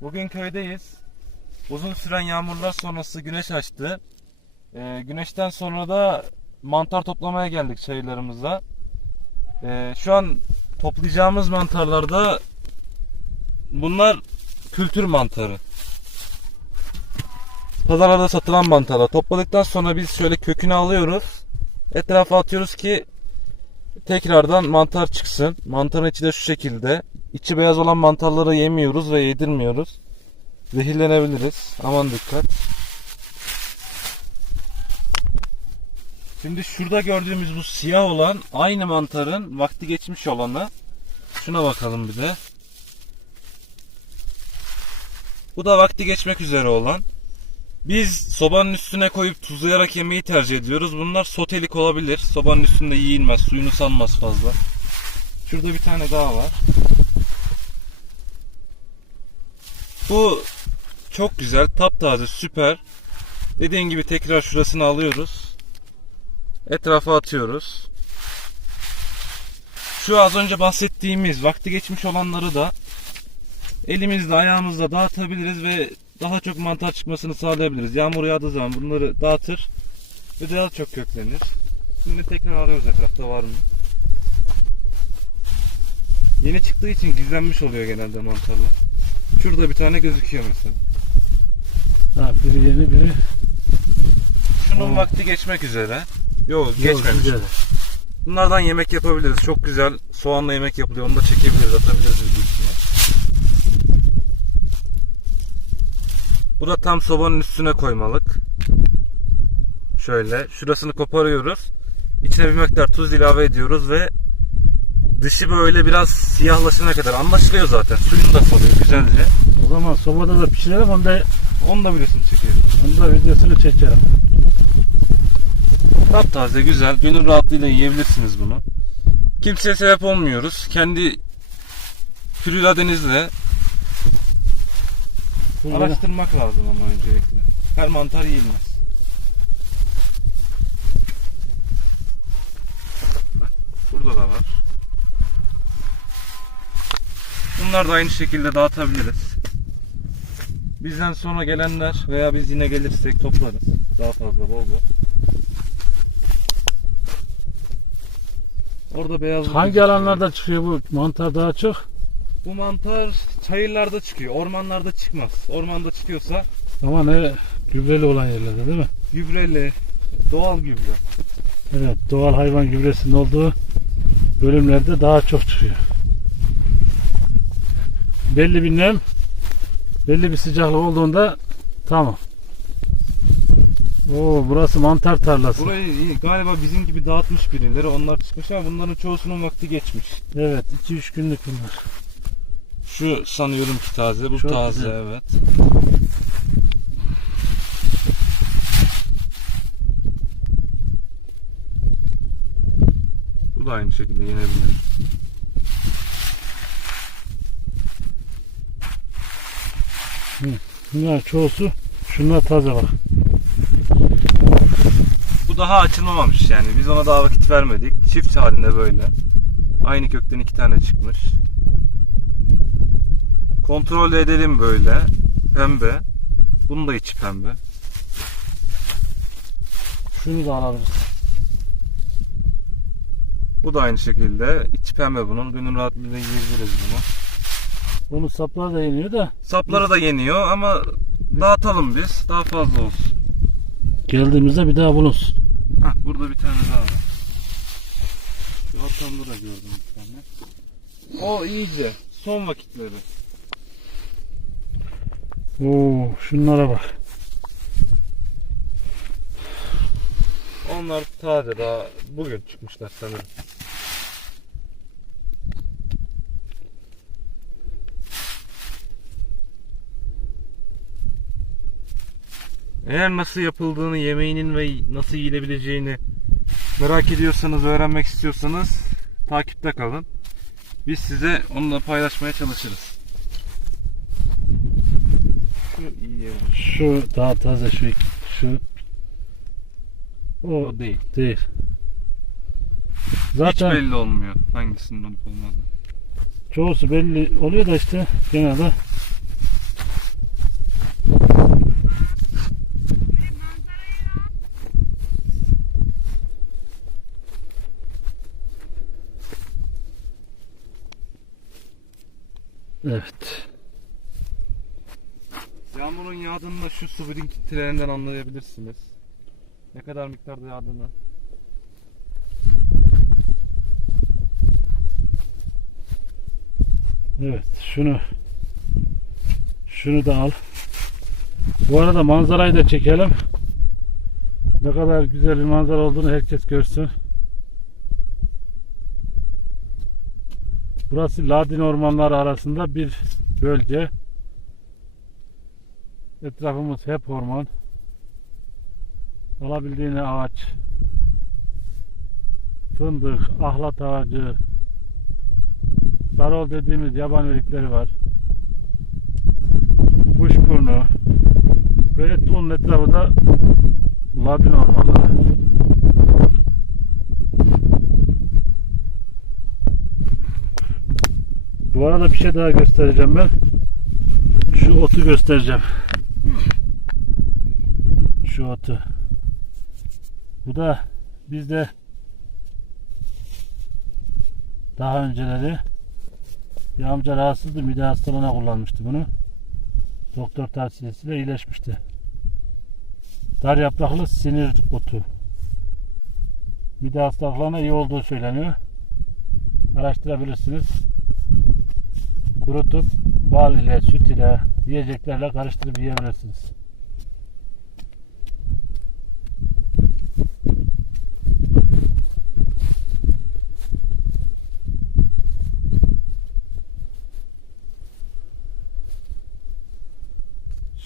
Bugün köydeyiz. Uzun süren yağmurlar sonrası güneş açtı. Ee, güneşten sonra da mantar toplamaya geldik çayırlarımıza. Ee, şu an toplayacağımız mantarlarda bunlar kültür mantarı. Pazarlarda satılan mantarlar. Topladıktan sonra biz şöyle kökünü alıyoruz. Etrafa atıyoruz ki tekrardan mantar çıksın. Mantarın içi de şu şekilde. İçi beyaz olan mantarları yemiyoruz ve yedirmiyoruz. Zehirlenebiliriz. Aman dikkat. Şimdi şurada gördüğümüz bu siyah olan aynı mantarın vakti geçmiş olanı. Şuna bakalım bir de. Bu da vakti geçmek üzere olan. Biz sobanın üstüne koyup tuzlayarak yemeyi tercih ediyoruz. Bunlar sotelik olabilir. Sobanın üstünde yiyilmez, suyunu salmaz fazla. Şurada bir tane daha var. Bu çok güzel, taptaze, süper. Dediğin gibi tekrar şurasını alıyoruz. Etrafa atıyoruz. Şu az önce bahsettiğimiz vakti geçmiş olanları da elimizle ayağımızla dağıtabiliriz ve daha çok mantar çıkmasını sağlayabiliriz. Yağmur yağdığı zaman bunları dağıtır ve daha çok köklenir. Şimdi tekrar arıyoruz etrafta var mı? Yeni çıktığı için gizlenmiş oluyor genelde mantarlar. Şurada bir tane gözüküyor mesela. Ha, biri yeni biri Şunun Aa. vakti geçmek üzere. Yok geçmemiş. güzel. Bunlardan yemek yapabiliriz. Çok güzel soğanla yemek yapılıyor. Onu da çekebiliriz, atabiliriz videosunu. Bu da tam sobanın üstüne koymalık. Şöyle. Şurasını koparıyoruz. İçine bir miktar tuz ilave ediyoruz ve dışı böyle biraz siyahlaşana kadar anlaşılıyor zaten. Suyunu da salıyor güzelce. O zaman sobada da pişirelim onu da, Onu da biliyorsun çekelim. onu da videosunu çekelim. Taptaze güzel. Gönül rahatlığıyla yiyebilirsiniz bunu. Kimseye sebep olmuyoruz. Kendi pür iradenizle Bu yine- araştırmak lazım ama öncelikle. Her mantar yiyilmez. Bak, Burada da var. Bunlar da aynı şekilde dağıtabiliriz. Bizden sonra gelenler veya biz yine gelirsek toplarız. Daha fazla bol bol. Orada beyaz Hangi alanlarda çıkıyor bu mantar daha çok? Bu mantar çayırlarda çıkıyor. Ormanlarda çıkmaz. Ormanda çıkıyorsa Ama ne gübreli olan yerlerde değil mi? gübreli, doğal gübre. Evet doğal hayvan gübresinin olduğu bölümlerde daha çok çıkıyor. Belli bir nem, belli bir sıcaklık olduğunda tamam. Oo burası mantar tarlası. Burayı iyi- galiba bizim gibi dağıtmış birileri. Onlar çıkmış ama bunların çoğusunun vakti geçmiş. Evet 2-3 günlük bunlar. Şu sanıyorum ki taze. Bu Çok taze güzel. evet. Bu da aynı şekilde yenebilir. Bunlar çoğusu şunlar taze bak. Bu daha açılmamış yani. Biz ona daha vakit vermedik. Çift halinde böyle. Aynı kökten iki tane çıkmış. Kontrol edelim böyle. Pembe. Bunun da içi pembe. Şunu da alabiliriz. Bu da aynı şekilde. içi pembe bunun. Gönül rahatlığıyla yiyebiliriz bunu. Bunun sapları da yeniyor da Sapları da yeniyor ama dağıtalım biz. Daha fazla olsun. geldiğimizde bir daha bulunsun. Hah, burada bir tane daha var. Şu arkamda da gördüm bir tane. O iyice. Son vakitleri. Oo şunlara bak. Onlar taze daha bugün çıkmışlar sanırım. Eğer nasıl yapıldığını, yemeğinin ve nasıl yiyilebileceğini merak ediyorsanız, öğrenmek istiyorsanız takipte kalın. Biz size onunla paylaşmaya çalışırız. diyebilirim. Şu daha taze şu şu. O değil. Değil. Zaten Hiç belli olmuyor hangisinin olup olmadığı. Çoğusu belli oluyor da işte genelde Evet. Yağmurun yağdığını da şu su birikintilerinden anlayabilirsiniz. Ne kadar miktarda yağdığını. Evet şunu şunu da al. Bu arada manzarayı da çekelim. Ne kadar güzel bir manzara olduğunu herkes görsün. Burası Ladin ormanları arasında bir bölge. Etrafımız hep orman. Alabildiğine ağaç. Fındık, ahlat ağacı, Sarol dediğimiz yaban örükleri var. Kuşburnu ve onun etrafı da Ladin ormanları. Bu arada bir şey daha göstereceğim ben. Şu otu göstereceğim. Şu otu. Bu da bizde daha önceleri bir amca rahatsızdı. Mide hastalığına kullanmıştı bunu. Doktor tavsiyesiyle iyileşmişti. Dar yapraklı sinir otu. Mide hastalıklarına iyi olduğu söyleniyor. Araştırabilirsiniz. Kurutup bal ile, süt ile, yiyeceklerle karıştırıp yiyebilirsiniz.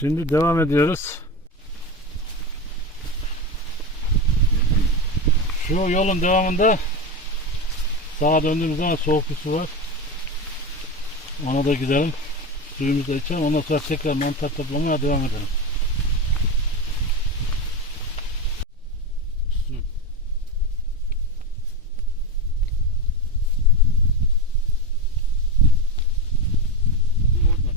Şimdi devam ediyoruz. Şu yolun devamında sağa döndüğümüz zaman soğuk bir su var. Ona da gidelim. Suyumuzu da içelim. Ondan sonra tekrar mantar toplamaya devam edelim. Su. Su oradan.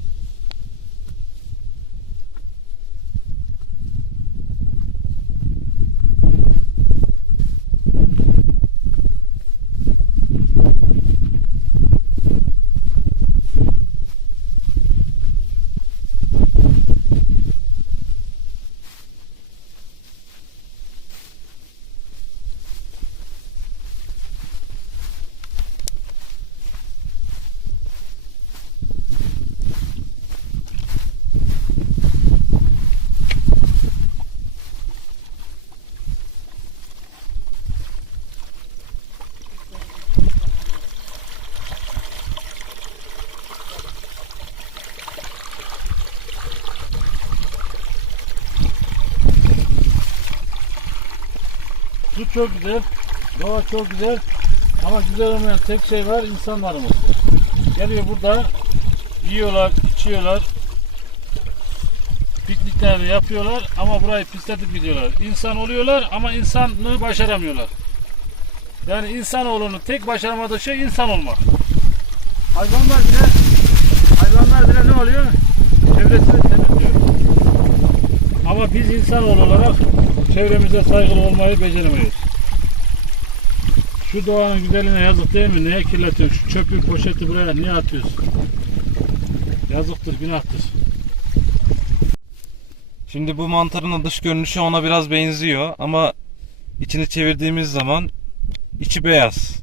Su çok güzel. Doğa çok güzel. Ama güzel olmayan tek şey var insanlarımız. Geliyor burada yiyorlar, içiyorlar. Pikniklerini yapıyorlar ama burayı pisletip gidiyorlar. İnsan oluyorlar ama insanlığı başaramıyorlar. Yani insanoğlunun tek başaramadığı şey insan olmak. Hayvanlar bile hayvanlar bile ne oluyor? Çevresini temizliyor. Ama biz insanoğlu olarak çevremize saygılı olmayı beceremeyiz. Şu doğanın güzelliğine yazık değil mi? Neye kirletiyorsun? Şu çöpü, poşeti buraya niye atıyorsun? Yazıktır, günahtır. Şimdi bu mantarın dış görünüşü ona biraz benziyor ama içini çevirdiğimiz zaman içi beyaz.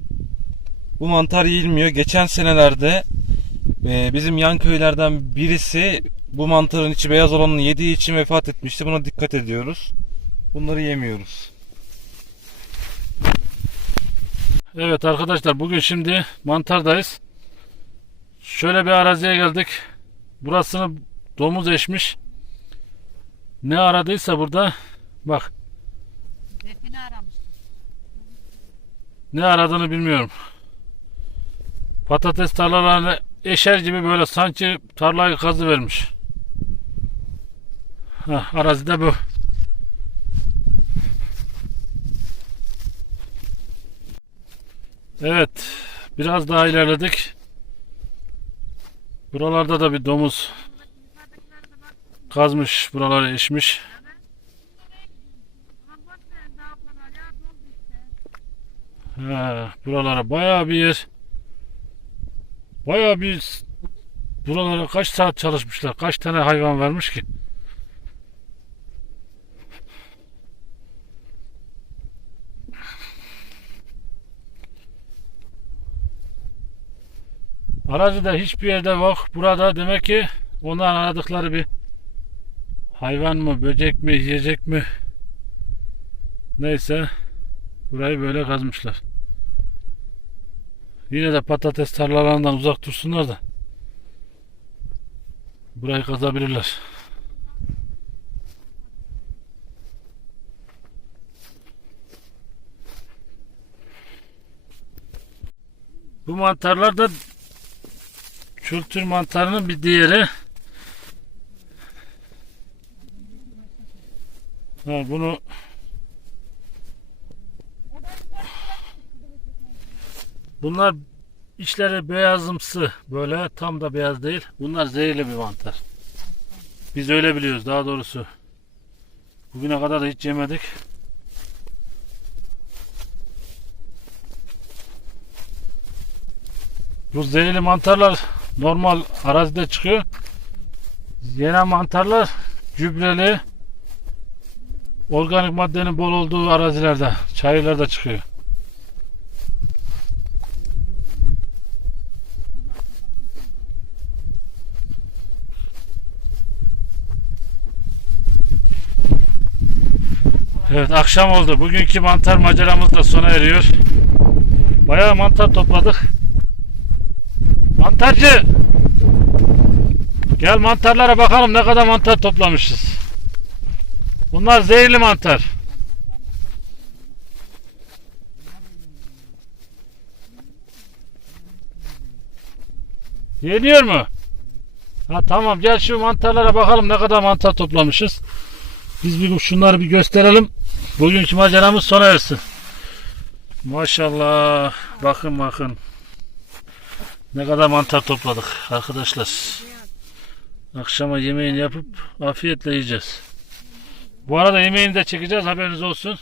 Bu mantar yiyilmiyor. Geçen senelerde e, bizim yan köylerden birisi bu mantarın içi beyaz olanını yediği için vefat etmişti. Buna dikkat ediyoruz. Bunları yemiyoruz. Evet arkadaşlar bugün şimdi mantardayız. Şöyle bir araziye geldik. Burasını domuz eşmiş. Ne aradıysa burada bak Define aramış. ne aradığını bilmiyorum. Patates tarlalarını eşer gibi böyle sanki tarlayı kazı vermiş. Heh, arazide bu. Evet. Biraz daha ilerledik. Buralarda da bir domuz kazmış. Buraları eşmiş. He, buralara bayağı bir yer bayağı bir buralara kaç saat çalışmışlar? Kaç tane hayvan vermiş ki? Arazide hiçbir yerde yok. Burada demek ki onların aradıkları bir hayvan mı, böcek mi, yiyecek mi? Neyse burayı böyle kazmışlar. Yine de patates tarlalarından uzak dursunlar da burayı kazabilirler. Bu mantarlar da kültür mantarının bir diğeri. Ha, bunu Bunlar içleri beyazımsı böyle tam da beyaz değil. Bunlar zehirli bir mantar. Biz öyle biliyoruz daha doğrusu. Bugüne kadar da hiç yemedik. Bu zehirli mantarlar normal arazide çıkıyor. Yenen mantarlar gübreli organik maddenin bol olduğu arazilerde, çayırlarda çıkıyor. Evet akşam oldu. Bugünkü mantar maceramız da sona eriyor. Bayağı mantar topladık. Mantarcı! Gel mantarlara bakalım ne kadar mantar toplamışız. Bunlar zehirli mantar. Yeniyor mu? Ha tamam gel şu mantarlara bakalım ne kadar mantar toplamışız. Biz bir şunları bir gösterelim. Bugünkü maceramız sona ersin. Maşallah. Bakın bakın. Ne kadar mantar topladık arkadaşlar. Akşama yemeğini yapıp afiyetle yiyeceğiz. Bu arada yemeğini de çekeceğiz haberiniz olsun.